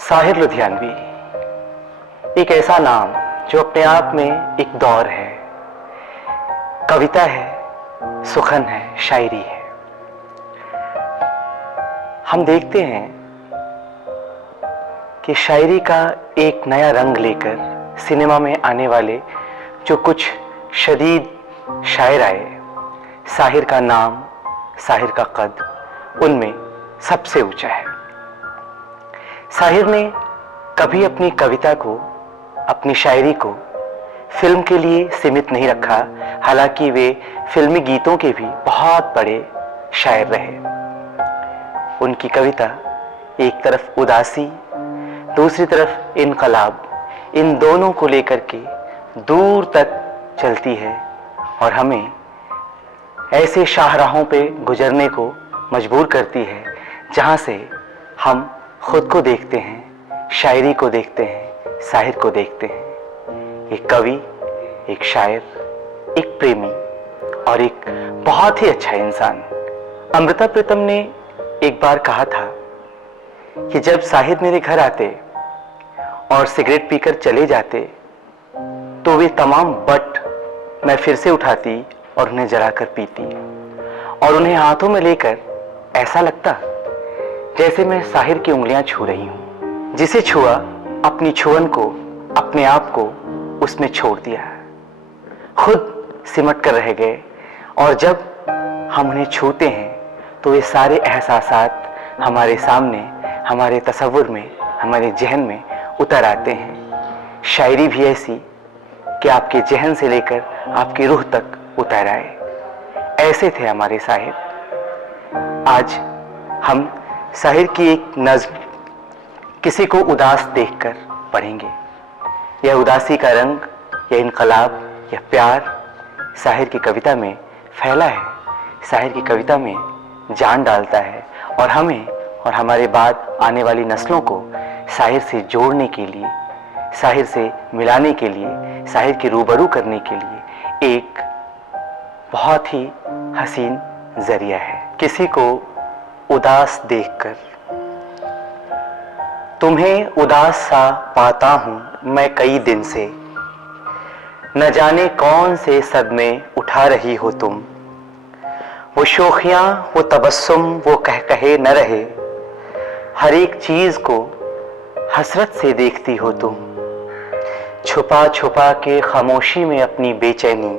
साहिर लुधियानवी एक ऐसा नाम जो अपने आप में एक दौर है, कविता है, सुखन है, शायरी है। हम देखते हैं कि शायरी का एक नया रंग लेकर सिनेमा में आने वाले जो कुछ शदीद शायर आए, साहिर का नाम, साहिर का कद उनमें सबसे ऊंचा है। साहिर ने कभी अपनी कविता को, अपनी शायरी को फिल्म के लिए सीमित नहीं रखा, हालांकि वे फिल्मी गीतों के भी बहुत बड़े शायर रहे। उनकी कविता एक तरफ उदासी, दूसरी तरफ इनकलाब, इन दोनों को लेकर के दूर तक चलती है और हमें ऐसे शाहराहों पे गुजरने को मजबूर करती है जहां से हम खुद को देखते हैं, शायरी को देखते हैं, साहिर को देखते हैं। एक कवि, एक शायर, एक प्रेमी और एक बहुत ही अच्छा इंसान। अमृता प्रीतम ने एक बार कहा था कि जब साहिर मेरे घर आते और सिगरेट पीकर चले जाते तो वे तमाम बट मैं फिर से उठाती और उन्हें जलाकर पीती और उन्हें हाथों में लेकर ऐसा लगता जैसे मैं साहिर की उंगलियां छू रही हूं। जिसे छुआ अपनी छुअन को, अपने आप को उसमें छोड़ दिया, खुद सिमट कर रह गए और जब हम उन्हें छूते हैं तो ये सारे एहसासात हमारे सामने, हमारे तसव्वुर में, हमारे जहन में उतर आते हैं। शायरी भी ऐसी कि आपके जहन से लेकर आपकी रूह तक उतर आए। ऐसे थे हमारे साहिर। आज हम साहिर की एक नज्म किसी को उदास देखकर पढ़ेंगे। यह उदासी का रंग, यह इनकलाब, यह प्यार साहिर की कविता में फैला है, साहिर की कविता में जान डालता है और हमें और हमारे बाद आने वाली नस्लों को साहिर से जोड़ने के लिए, साहिर से मिलाने के लिए, साहिर के रूबरू करने के लिए एक बहुत ही हसीन जरिया है। किसी को उदास देखकर, तुम्हें उदास सा पाता हूं मैं कई दिन से, न जाने कौन से सदमे उठा रही हो तुम। वो शोखियां, वो तबस्सुम, वो कहे न रहे, हर एक चीज को हसरत से देखती हो तुम। छुपा छुपा के खामोशी में अपनी बेचैनी,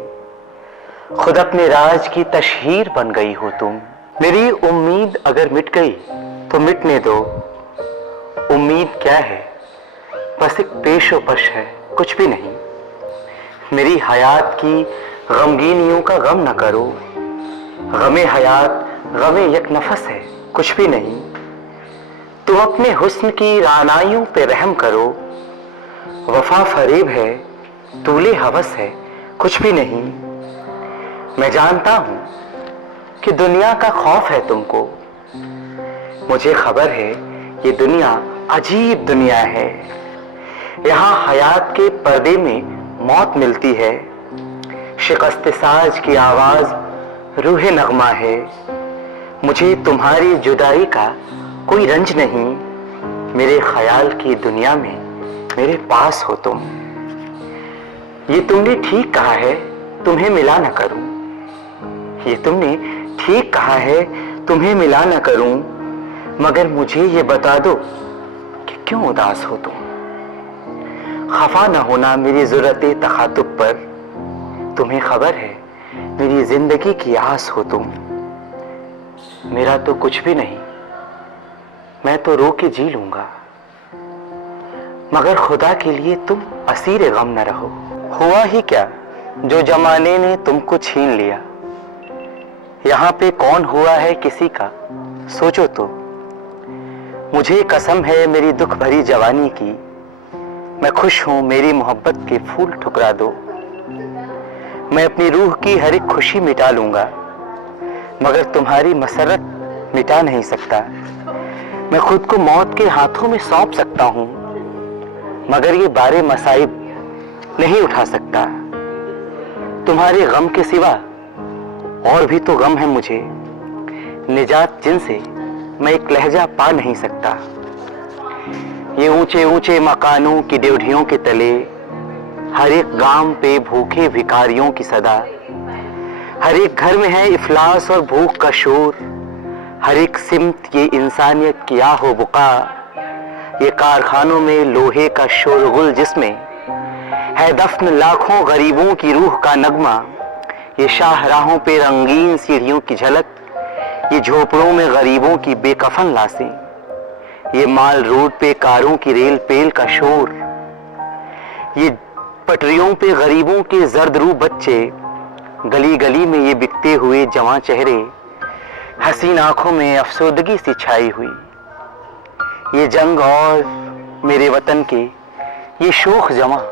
खुद अपने राज की तशहीर बन गई हो तुम। मेरी उम्मीद अगर मिट गई तो मिटने दो, उम्मीद क्या है, बस एक पेशोपेश है, कुछ भी नहीं। मेरी हयात की गमगीनियों का गम न करो, गमे हयात गमे यक नफस है, कुछ भी नहीं। तुम अपने हुस्न की रानाइयों पे रहम करो, वफा फरेब है, तूले हवस है, कुछ भी नहीं। मैं जानता हूं कि दुनिया का खौफ है तुमको, मुझे खबर है ये दुनिया अजीब दुनिया है। यहाँ हयात के पर्दे में मौत मिलती है, शिकस्त साज की आवाज रूह नगमा है। मुझे तुम्हारी जुदाई का कोई रंज नहीं, मेरे ख्याल की दुनिया में मेरे पास हो तुम। ये तुमने ठीक कहा है तुम्हें मिला न करूं, ये तुमने ठीक कहा है तुम्हें मिला न करूं, मगर मुझे ये बता दो कि क्यों उदास हो तुम। खफा न होना मेरी ज़रूरत तखातुब पर, तुम्हें खबर है मेरी जिंदगी की आस हो तुम। मेरा तो कुछ भी नहीं, मैं तो रो के जी लूंगा, मगर खुदा के लिए तुम असीर गम न रहो। हुआ ही क्या जो जमाने ने तुमको छीन लिया, यहाँ पे कौन हुआ है किसी का सोचो तो। मुझे कसम है मेरी दुख भरी जवानी की, मैं खुश हूं मेरी मोहब्बत के फूल ठुकरा दो। मैं अपनी रूह की हर एक खुशी मिटा लूंगा, मगर तुम्हारी मसरत मिटा नहीं सकता। मैं खुद को मौत के हाथों में सौंप सकता हूं, मगर ये बारे मसाइब नहीं उठा सकता। तुम्हारे गम के सिवा और भी तो गम है मुझे, निजात जिनसे मैं एक लहजा पा नहीं सकता। ये ऊंचे ऊंचे मकानों की ड्योढ़ियों के तले हर एक गांव पे भूखे भिखारियों की सदा, हर एक घर में है इफलास और भूख का शोर, हर एक सिमत ये इंसानियत की आहो बुका, ये कारखानों में लोहे का शोरगुल जिसमें है दफन लाखों गरीबों की रूह का नगमा, ये शाहराहों पे रंगीन सीढ़ियों की झलक, ये झोपड़ों में गरीबों की बेकफन लाशें, ये माल रोड पे कारों की रेल पेल का शोर, ये पटरियों पे गरीबों के जर्दरू बच्चे, गली गली में ये बिकते हुए जवां चेहरे, हसीन आंखों में अफसोदगी सी छाई हुई, ये जंग और मेरे वतन के ये शोख जमा,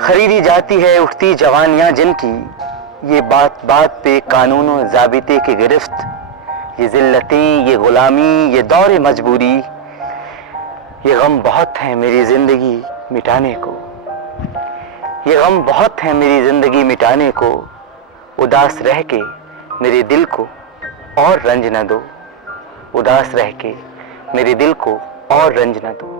खरीदी जाती है उठती जवानियां जिनकी, ये बात बात पे कानूनों ज़ाबिते की गिरफ्त, ये जिल्लतें, ये गुलामी, ये दौर मजबूरी, ये गम बहुत है मेरी जिंदगी मिटाने को, ये गम बहुत है मेरी जिंदगी मिटाने को, उदास रह के मेरे दिल को और रंज न दो, उदास रह के मेरे दिल को और रंज न दो।